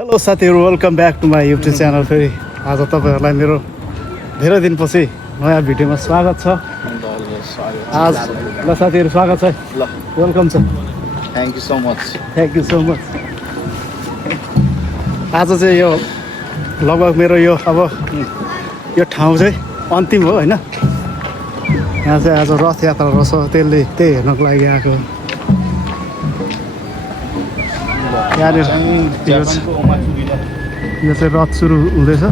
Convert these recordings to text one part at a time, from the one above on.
हेलो साथीहरू, welcome back to my YouTube channel. फेरि आज तपाईँहरूलाई मेरो धेरै दिनपछि नयाँ भिडियोमा स्वागत छ। आज ल साथीहरू स्वागत छ, ल वेलकम छ। Thank you so much. Thank you so much. आज चाहिँ यो लगभग मेरो यो यो ठाउँ चाहिँ अन्तिम हो होइन। यहाँ चाहिँ आज रथ यात्रा रहेछ, त्यही हेर्नको लागि आएको। यहाँनिर यो चाहिँ रथ सुरु हुँदैछ।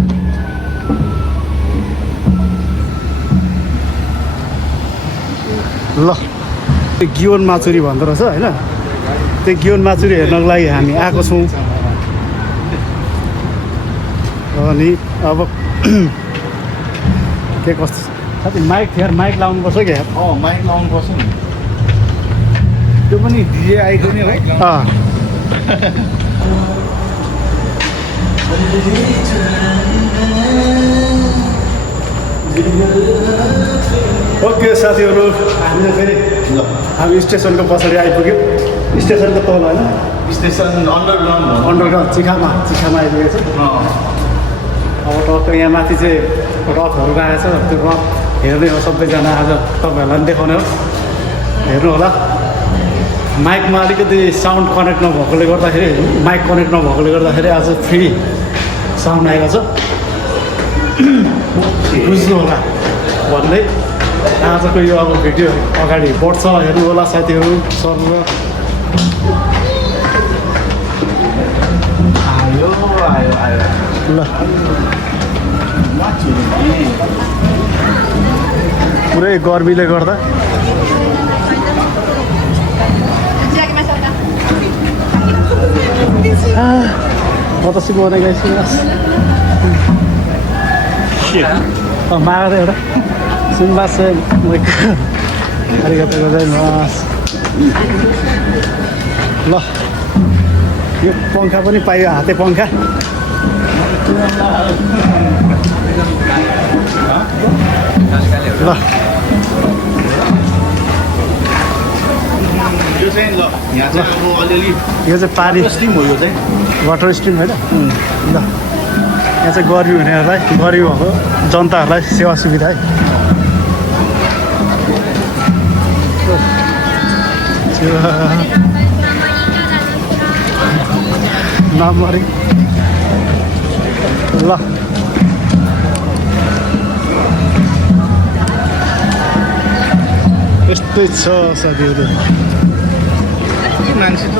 ल त्यो गियोन माचुरी भन्दो रहेछ होइन। त्यो गियोन माचुरी हेर्नको लागि हामी आएको छौँ। अनि अब के कस्तो साथी माइक लाउनुपर्छ क्या। माइक लाउनुपर्छ नि, त्यो पनि डिजे आइको नि है। ओके साथीहरू, हामी स्टेसनको पछाडि आइपुग्यौँ। स्टेसनको तल होइन, स्टेसन अन्डरग्राउन्ड चिखामा आइपुगेको छ। अब टक्क यहाँ माथि चाहिँ रथहरू आएछ। त्यो रथ हेर्ने हो सबैजना। आज तपाईँहरूलाई पनि देखाउने हो, हेर्नु होला। माइकमा अलिकति साउन्ड कनेक्ट नभएकोले गर्दाखेरि, माइक कनेक्ट नभएकोले गर्दाखेरि आज फ्री साउन्ड आएको छ। बुझ्नु होला भन्दै आजको यो अब भिडियो अगाडि बढ्छ। हेर्नु होला साथीहरू। सर्व ल पुरै गर्मीले गर्दा私もお願いします。マーレラすみません。もう一回ありがとうございます。ल यो पङ्खा पनि पाइयो, हाते पङ्खा। ल यो चाहिँ ल यहाँ चाहिँ अब अलिअलि यो चाहिँ पानी स्टिम हो। यो चाहिँ वाटर स्ट्रिम होइन। ल यहाँ चाहिँ गरिब हुनेहरूलाई, गरिब भएको जनताहरूलाई सेवा सुविधा है। नम्बरिङ ल यस्तै छ साथीहरू। मान्छे त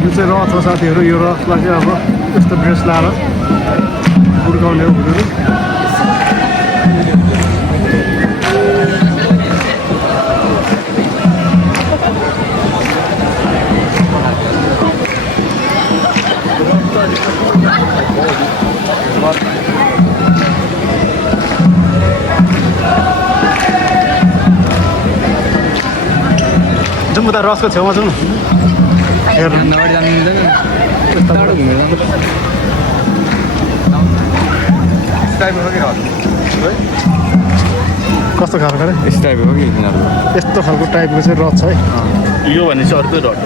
यो चाहिँ रथ हो साथीहरू। यो रथलाई चाहिँ अब यस्तो ड्रेस लाएर हुर्काउने हो हुँदैन। जाउँ उता रसको छेउमा जाउँ न। कस्तो खालको अरे यस्तो खालको टाइपको चाहिँ रथ छ है। यो भने चाहिँ अर्कै रड।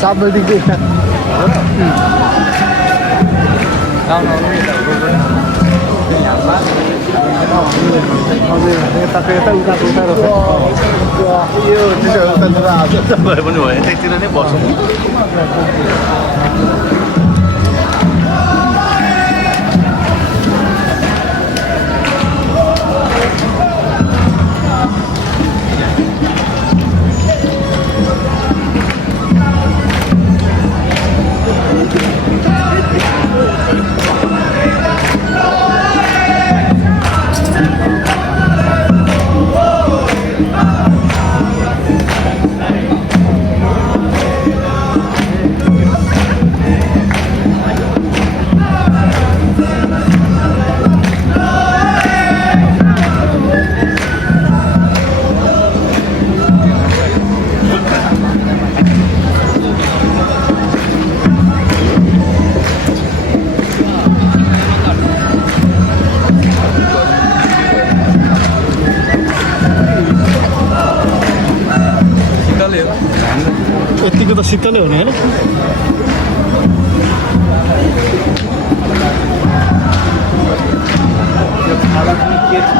7 बजीदेखि स्टार्ट। यताको यता उताको उता रहेछ। यो त्यसो उतातिर आज भए पनि भयो, त्यतिर नै बसौँ। यतिको त शीतलै हुने होइन यो खाना पनि के छ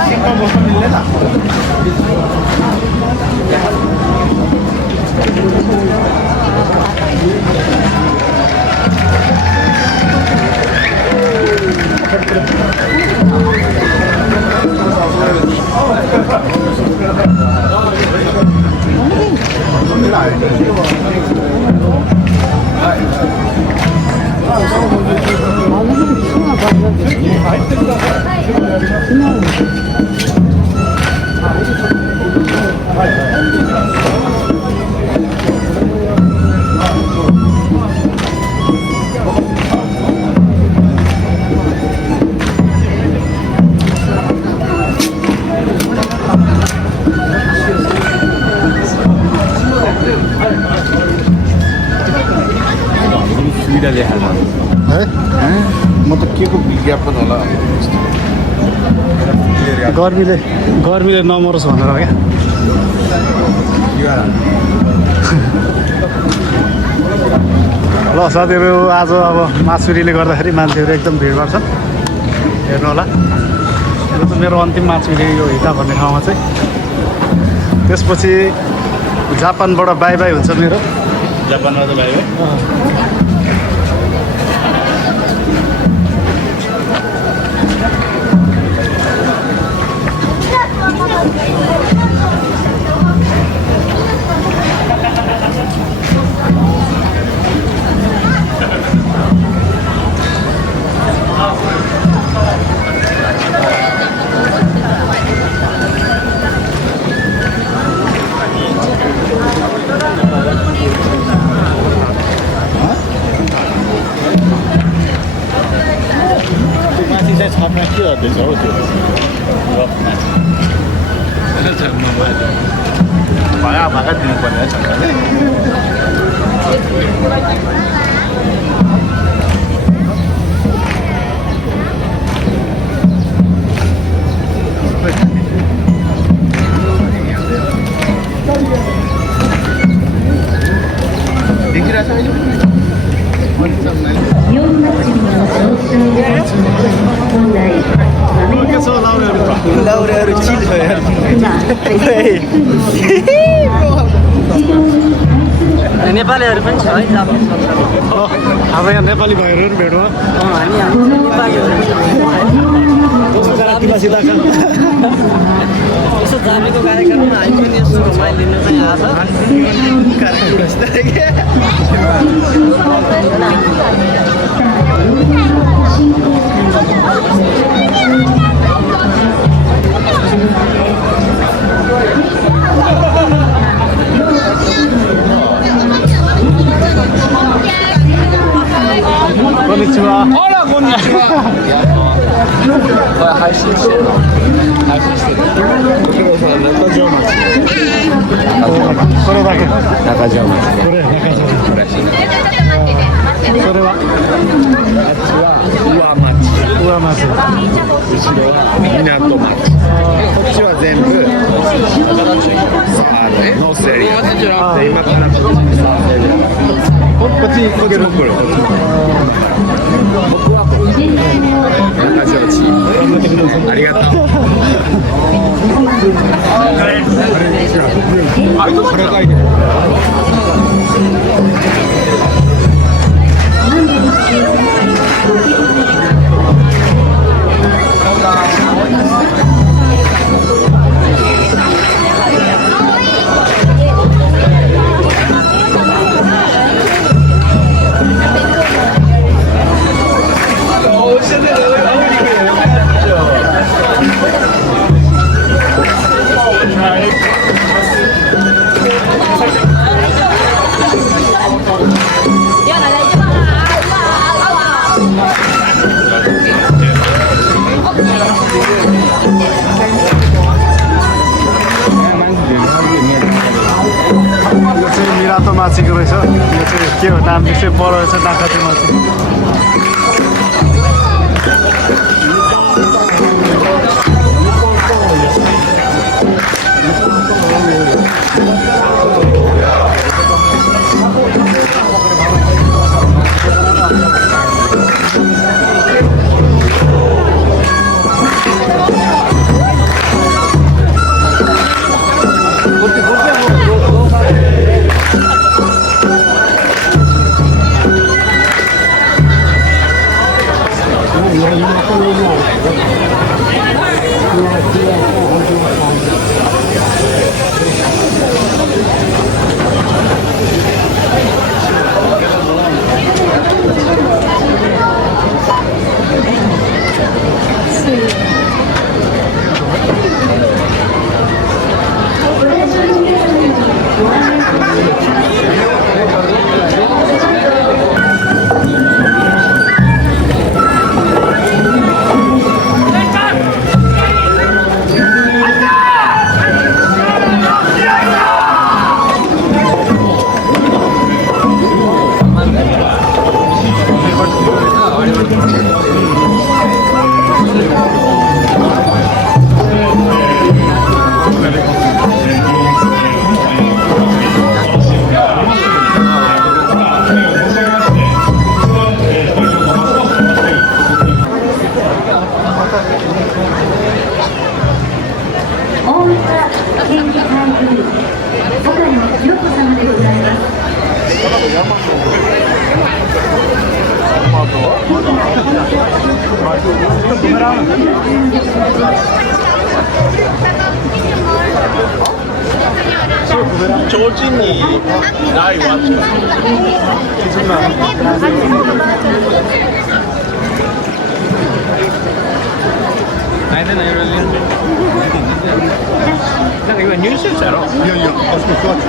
मेसिनमा बस्न मिल्दैन सुविधा देखाएको है म त के को विज्ञापन होला गर्मीले नमरोस् भनेर क्या ल साथीहरू आज अब माछुरीले गर्दाखेरि मान्छेहरू एकदम भिडभाड छन् हेर्नु होला यो त मेरो अन्तिम माछुरी यो हिटा भन्ने ठाउँमा चाहिँ त्यसपछि जापानबाट बाई बाई हुन्छ मेरो जापानमा त भाइ माथि चाहिँ छपमा के गर्दैछ हौ त्यो भागा भागा दिनुपर्ने छ देखिरहेछ अहिले लाउरेहरू चिल छ यार नेपालीहरू पनि छ है अब यहाँ नेपाली भाइहरू पनि भेटौँ यसो जानेको कार्यक्रममा हामी पनि यसो रमाइलो लिन चाहिँ konnichiwa. Hola, konnichiwa. 配信してるの配信してるこれだけ中条町これ中条らしいなそれはあっちは上町上町後ろは港町こっちは全部ノースエリアで今からこっちにサーフエリアこっちこっちも来る僕はこっち中条町ありがとうこれ書いてるमिरातो माछीको रहेछ यो चाहिँ के हो नाम चाहिँ पर रहेछ नाकाते माछी 元気台風岡野陽子様でございます。提灯にないわ。なんか今入手したやろ。いやいや、あそこ座って。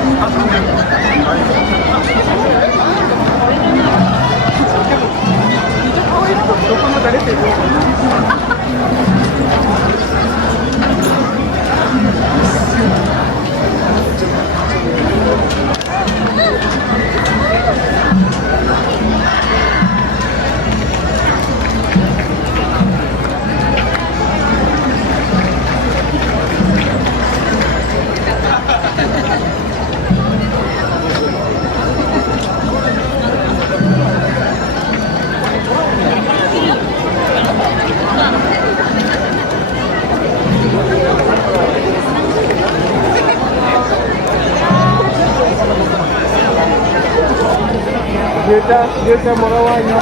Dia merawatnya.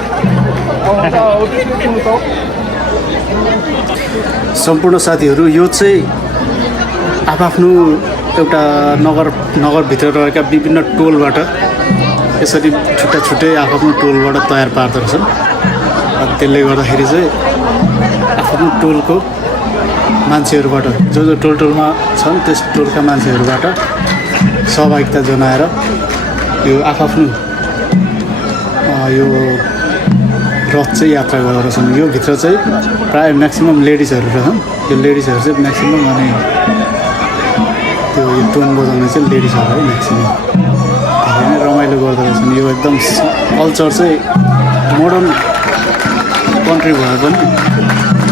Orang tahu itu tahu. सम्पूर्ण साथीहरू यो चाहिँ आफ्नो एउटा नगरभित्र रहेका विभिन्न टोलबाट यसरी छुट्टा छुट्टै आफ्नो टोलबाट तयार पार्दो रहेछन्। त्यसले गर्दाखेरि चाहिँ आफ्नो टोलको मान्छेहरूबाट जो टोलमा छन् त्यस टोलका मान्छेहरूबाट सहभागिता जनाएर यो आफ्नो यो रथ चाहिँ यात्रा गर्दो रहेछन्। यो भित्र चाहिँ प्रायः म्याक्सिमम् लेडिजहरू रहेछन्। यो लेडिजहरू चाहिँ म्याक्सिमम् अनि त्यो टोन बजाउने चाहिँ लेडिजहरू है म्याक्सिमम् धेरै नै रमाइलो गर्दो रहेछन्। यो एकदम कल्चर चाहिँ मोडर्न कन्ट्री भए पनि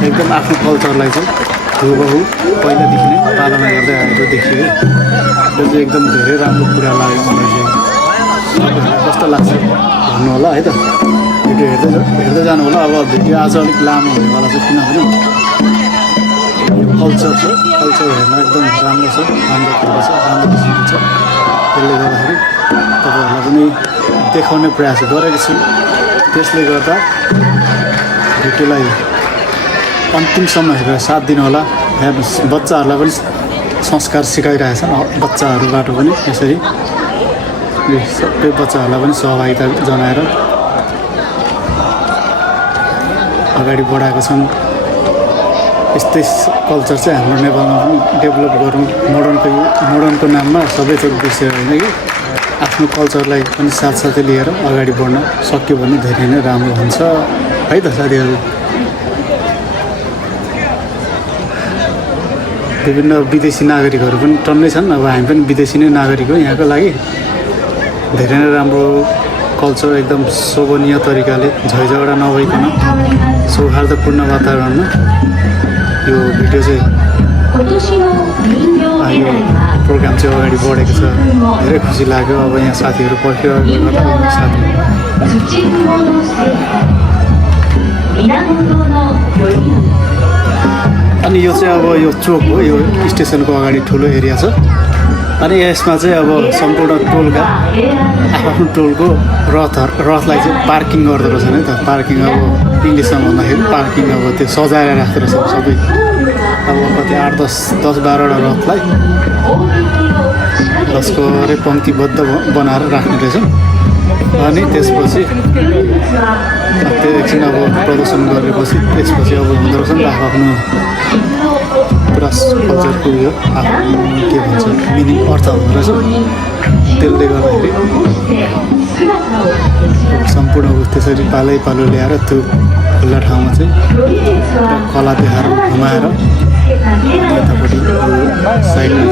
एकदम आफ्नो कल्चरलाई चाहिँ हुबहु पहिलादेखि नै पालना गर्दै आएको देखियो। यो चाहिँ एकदम धेरै राम्रो कुरा लाग्यो मलाई चाहिँ। कस्तो लाग्छ भन्नु होला है त। भिडियो हेर्दै जानु होला। अब भिडियो आज अलिक लामो हुनेवाला छ किनभने कल्चर छ, कल्चर हेर्न एकदम राम्रो छ, राम्रो कुरो छ, राम्रो किसिमको छ। त्यसले गर्दाखेरि तपाईँहरूलाई पनि देखाउने प्रयास गरेको छु। त्यसले गर्दा भिडियोलाई अन्तिमसम्म हेरेर साथ दिनु होला। हेर्नुहोस् बच्चाहरूलाई पनि संस्कार सिकाइरहेछन् बच्चाहरूबाट पनि यसरी सबै बच्चाहरूलाई पनि सहभागिता जनाएर अगाडि बढाएका छन्। यस्तै कल्चर चाहिँ हाम्रो नेपालमा पनि डेभलप गरौँ। मोडर्नको नाममा सबै थोक बिर्सेर होइन कि आफ्नो कल्चरलाई पनि साथसाथै लिएर अगाडि बढ्न सक्यो भने धेरै नै राम्रो हुन्छ है त साथीहरू। विभिन्न विदेशी नागरिकहरू पनि टन्नै छन्। अब हामी पनि विदेशी नै नागरिक हो यहाँको लागि। धेरै नै राम्रो कल्चर एकदम शोभनीय तरिकाले झैझगडा नभइकन सौहार्दपूर्ण वातावरणमा यो भिडियो चाहिँ यो प्रोग्राम चाहिँ अगाडि बढेको छ। धेरै खुसी लाग्यो। अब यहाँ साथीहरू पर्खिरहेको गर्दा साथी अनि यो चाहिँ अब यो चोक हो। यो स्टेसनको अगाडि ठुलो एरिया छ। अनि यसमा चाहिँ अब सम्पूर्ण टोलका आफ्नो टोलको रथलाई चाहिँ पार्किङ गर्दो रहेछन् है त। पार्किङ अब इङ्ग्लिसमा भन्दाखेरि पार्किङ अब त्यो सजाएर राख्दो रहेछ सबै। अब कति 8-10-12वटा रथलाई जसको पङ्क्तिबद्ध बनाएर राख्ने रहेछन्। अनि त्यसपछि त्यो एकछिन अब प्रदर्शन गरेपछि त्यसपछि अब हुँदो रहेछ नि त आफ्नो पुरा कल्चरको यो आफ्नो के भन्छ मिनिङ अर्थ हुँदो रहेछ। त्यसले गर्दाखेरि सम्पूर्ण त्यसरी पालो ल्याएर त्यो खुल्ला ठाउँमा चाहिँ कला देखाएर घुमाएर यतापट्टि साइडमा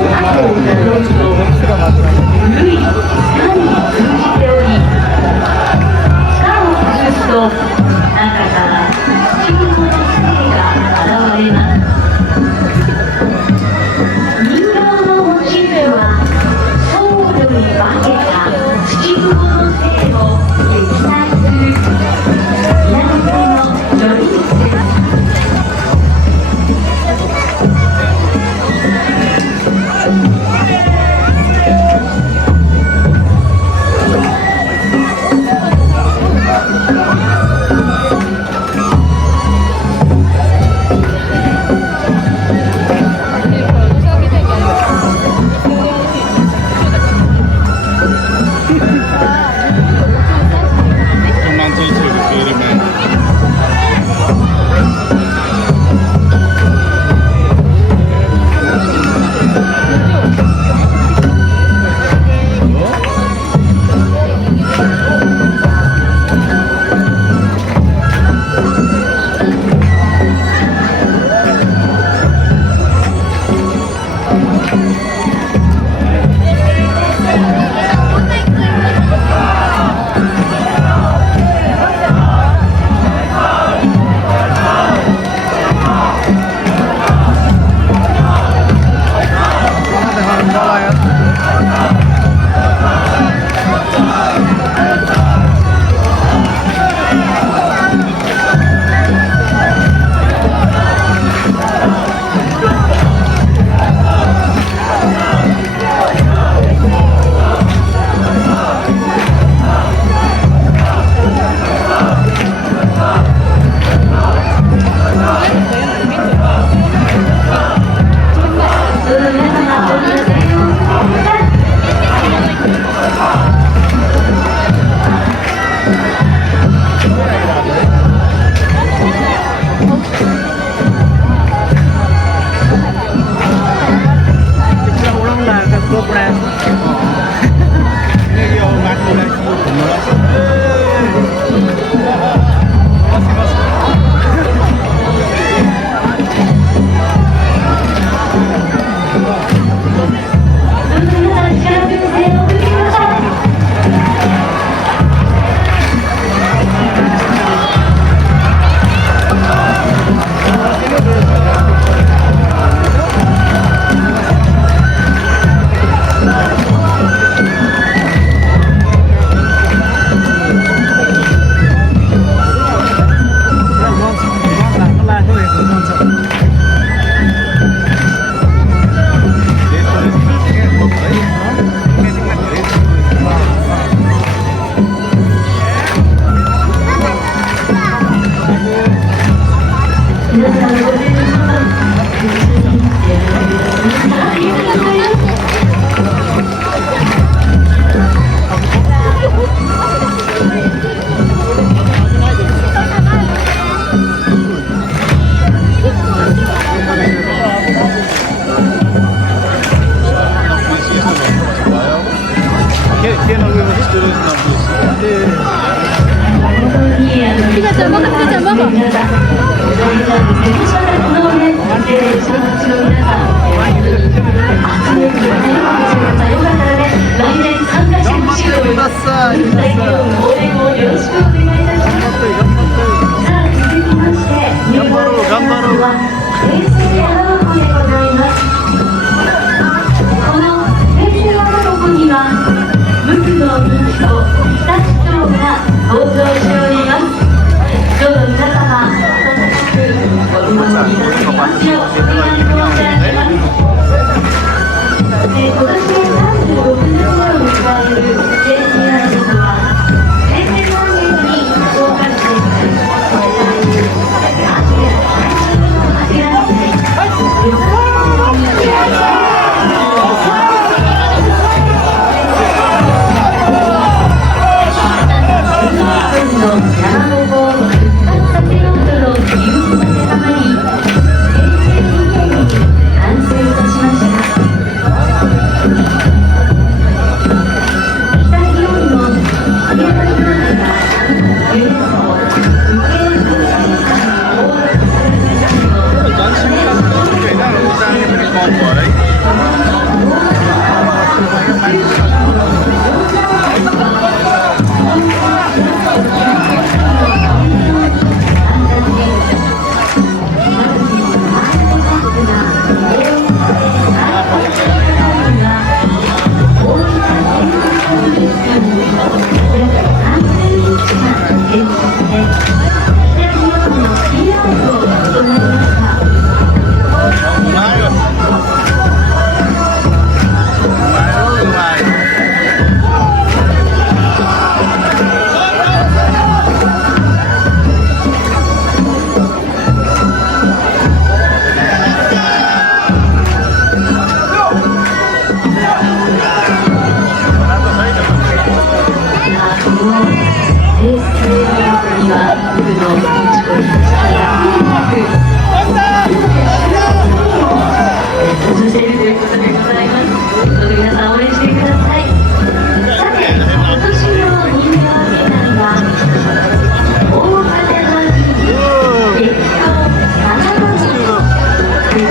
値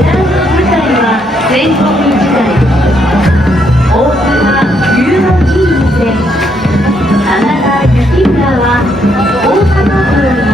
段の舞台は戦国時代大阪龍の神店真田幸村は大阪城の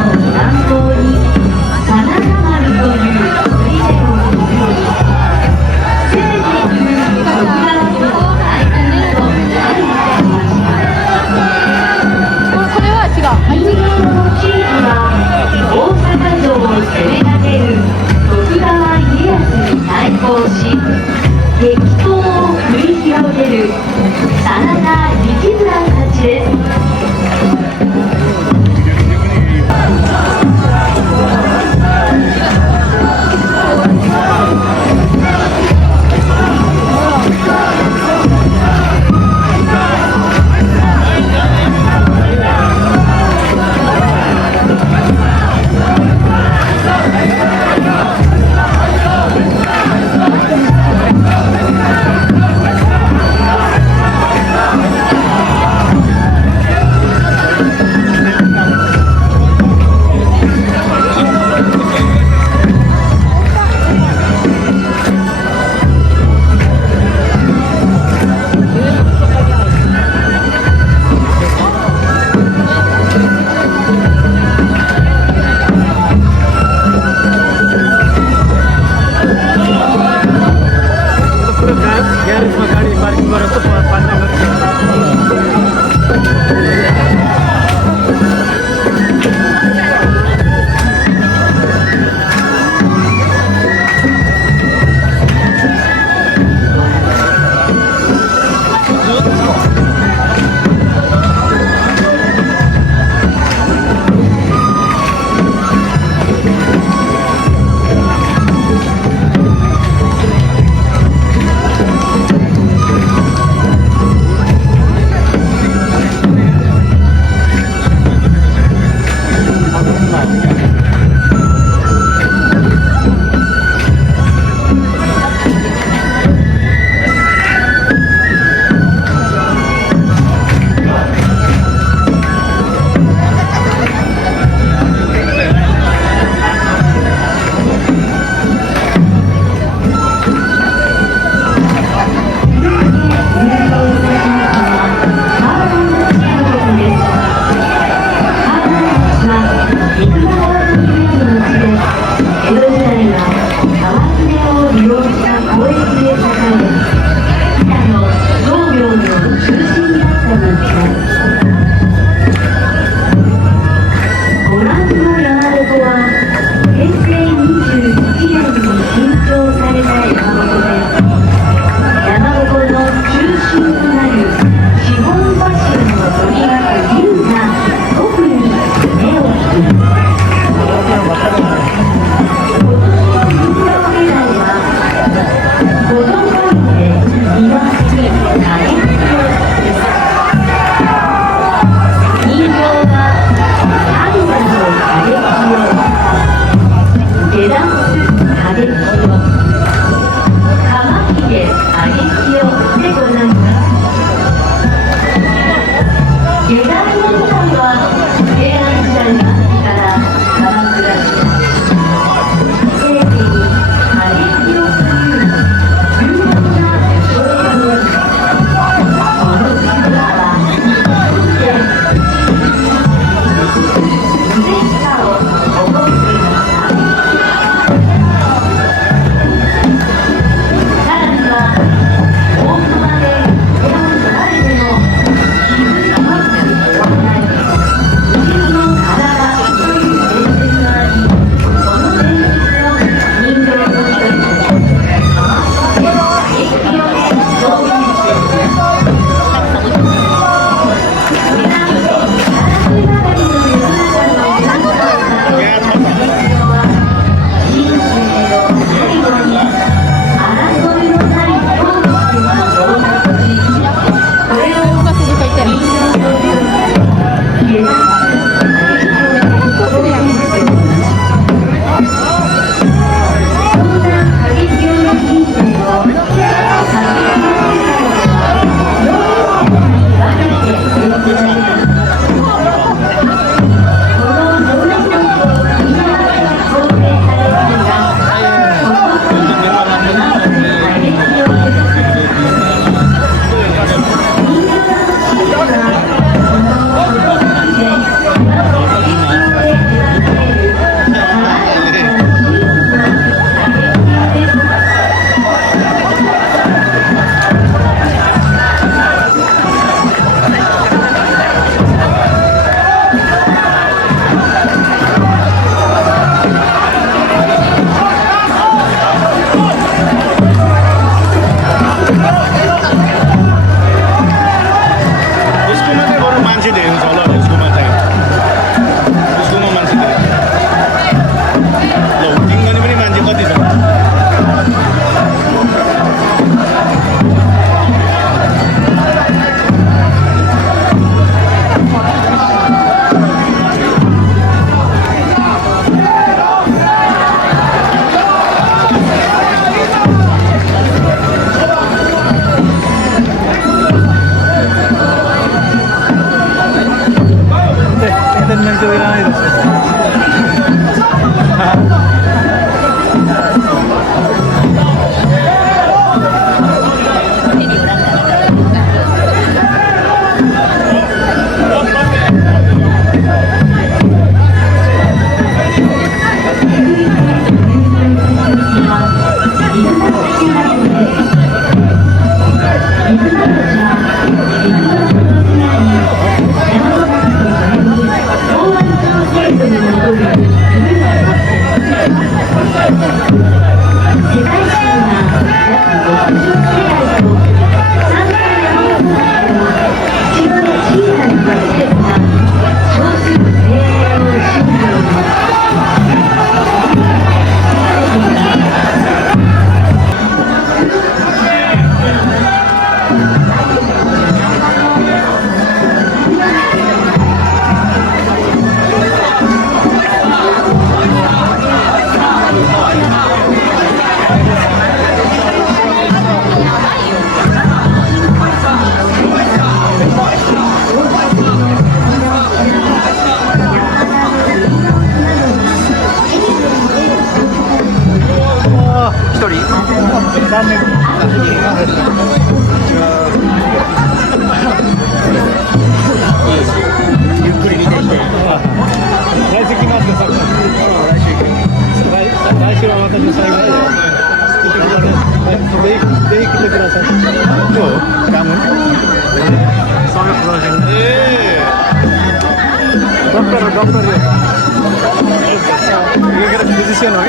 後ろは私の最後でぜひ来てください。どうカム डॉक्टर फिजिशियन हो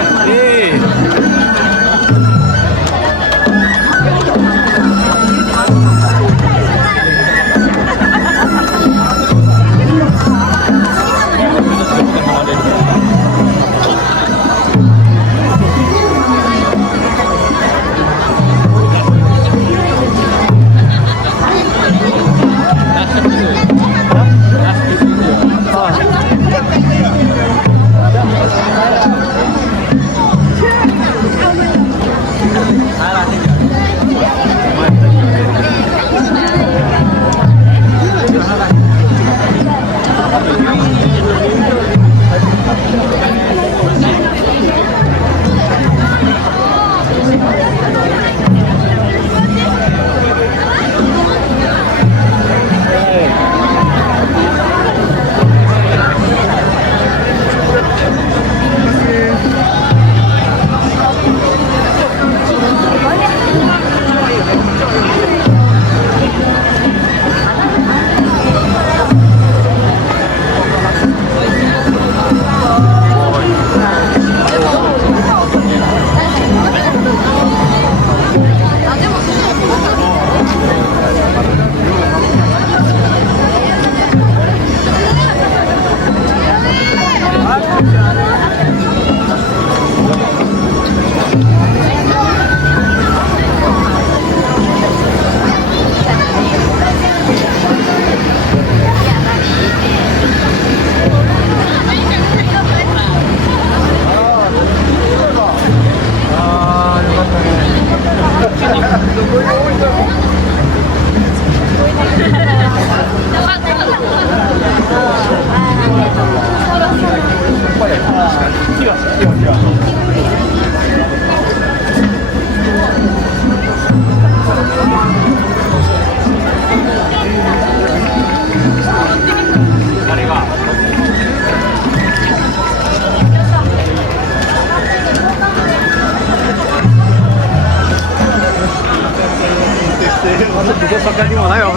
क्या सरकारी मलाई अब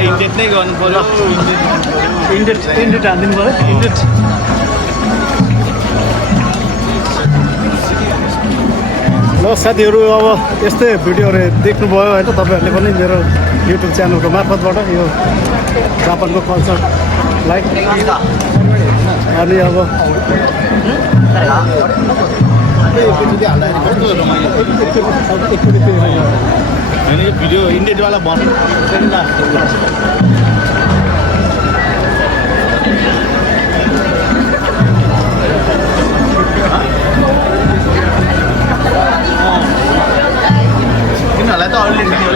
इन्डेट नै गर्नु पर्यो इन्डेट हालिदिनु पऱ्यो इन्डेट ल साथीहरू अब यस्तै भिडियोहरू देख्नुभयो होइन तपाईँहरूले पनि मेरो युट्युब च्यानलको मार्फतबाट यो जापानको कल्चरलाई अनि अब होइन यो भिडियो इन्डेटवाला बन्द तिनीहरूलाई त अरूले भिडियो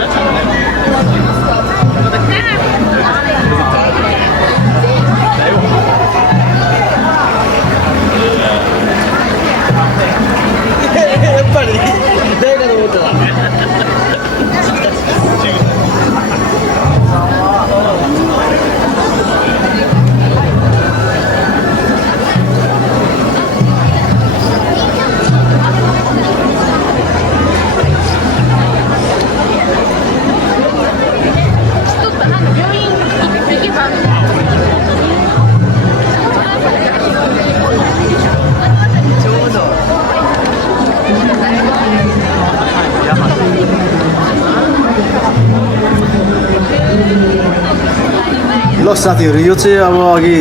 ल साथीहरू यो चाहिँ अब अघि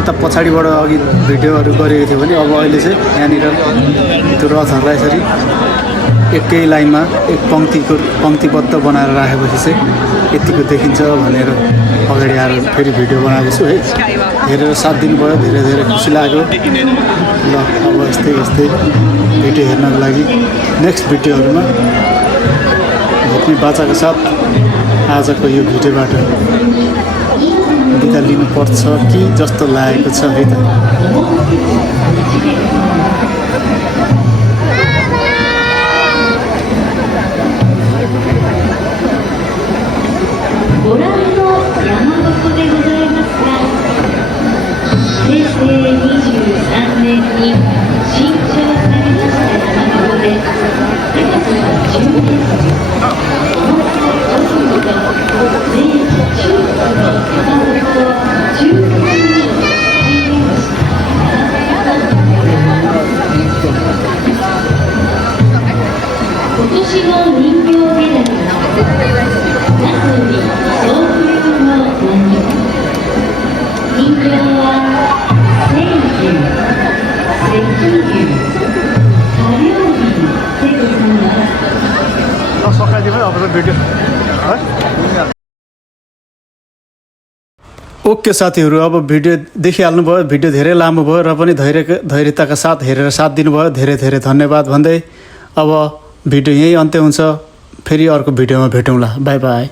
उता पछाडिबाट अघि भिडियोहरू गरेको थियो भने अब अहिले चाहिँ यहाँनिर त्यो रथहरूलाई यसरी एकै लाइनमा एक पङ्क्तिबद्ध बनाएर राखेपछि चाहिँ यतिको देखिन्छ भनेर अगाडि आएर फेरि भिडियो बनाएको छु है हेरेर साथ दिनुभयो धेरै धेरै खुसी लाग्यो ल अब यस्तै भिडियो हेर्नको लागि नेक्स्ट भिडियोहरूमा भेट्ने बाचाको साथ आजको यो भिडियोबाट बिदा लिनुपर्छ कि जस्तो लागेको छ है त平成23年に新調されました今年の人形メダルは那須に総風の波。人形は千牛、石牛、火曜日でございます。 सकाइदिनु अब त भिडियो है ओके साथीहरू अब भिडियो देखिहाल्नुभयो भिडियो धेरै लामो भयो र पनि धैर्यताका साथ हेरेर साथ दिनुभयो धेरै धेरै धन्यवाद भन्दै अब भिडियो यही अन्त्य हुन्छ फेरि अर्को भिडियोमा भेटौँला बाई बाई